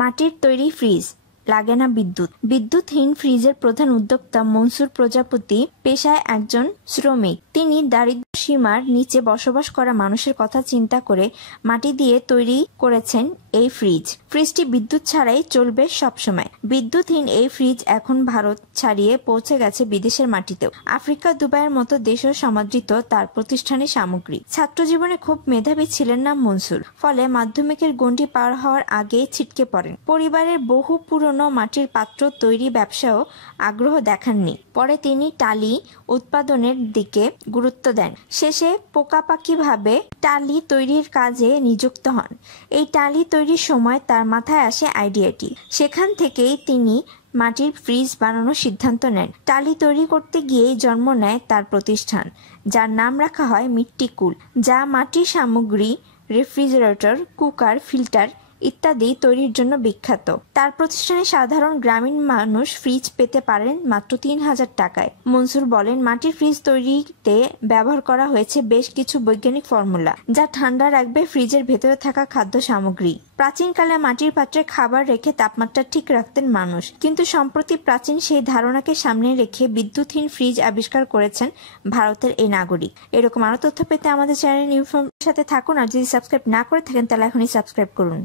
মাটির তৈরি ফ্রিজ, লাগে না বিদ্যুৎ। বিদ্যুৎহীন ফ্রিজের প্রধান উদ্যোক্তা মনসুর প্রজাপতি পেশায় একজন শ্রমিক। তিনি দারিদ্র্য সীমার নিচে বসবাস করা মানুষের কথা চিন্তা করে মাটি দিয়ে তৈরি করেছেন এই ফ্রিজ। ফ্রিজটি বিদ্যুৎ ছাড়াই চলবে সবসময়। বিদ্যুৎহীন এই ফ্রিজ এখন ভারত ছাড়িয়ে পৌঁছে গেছে বিদেশের মাটিতেও। আফ্রিকা, দুবাইয়ের মতো দেশেও সমাদৃত তার প্রতিষ্ঠানের সামগ্রী। ছাত্র জীবনে খুব মেধাবী ছিলেন না মনসুর, ফলে মাধ্যমিকের গণ্ডি পার হওয়ার আগেই ছিটকে পড়েন। পরিবারের বহু পুরনো মাটির পাত্র তৈরি ব্যবসাও আগ্রহ দেখাননি। পরে তিনি টালি উৎপাদনের দিকে গুরুত্ব দেন। শেষে পোকাপাকিভাবে টালি তৈরির কাজে নিযুক্ত হন। এই টালি তৈরির সময় তার মাথায় আসে আইডিয়াটি। সেখান থেকেই তিনি মাটির ফ্রিজ বানানোর সিদ্ধান্ত নেন। টালি তৈরি করতে গিয়েই জন্ম নেয় তার প্রতিষ্ঠান, যার নাম রাখা হয় মিট্টিকুল, যা মাটির সামগ্রী, রেফ্রিজারেটর, কুকার, ফিল্টার ইত্যাদি তৈরির জন্য বিখ্যাত। তার প্রতিষ্ঠানে সাধারণ গ্রামীণ মানুষ ফ্রিজ পেতে পারেন মাত্র ৩,০০০ টাকায়। মনসুর বলেন, মাটির ফ্রিজ তৈরিতে ব্যবহার করা হয়েছে বেশ কিছু বৈজ্ঞানিক ফর্মুলা, যা ঠান্ডা রাখবে ফ্রিজের ভেতরে থাকা খাদ্য সামগ্রী। প্রাচীনকালে মাটির পাত্রে খাবার রেখে তাপমাত্রা ঠিক রাখতেন মানুষ, কিন্তু সম্প্রতি প্রাচীন সেই ধারণাকে সামনে রেখে বিদ্যুৎহীন ফ্রিজ আবিষ্কার করেছেন ভারতের এই নাগরিক। এরকম আরো তথ্য পেতে আমাদের চ্যানেল নিউফর্মের সাথে থাকুন, আর যদি সাবস্ক্রাইব না করে থাকেন তাহলে এখনই সাবস্ক্রাইব করুন।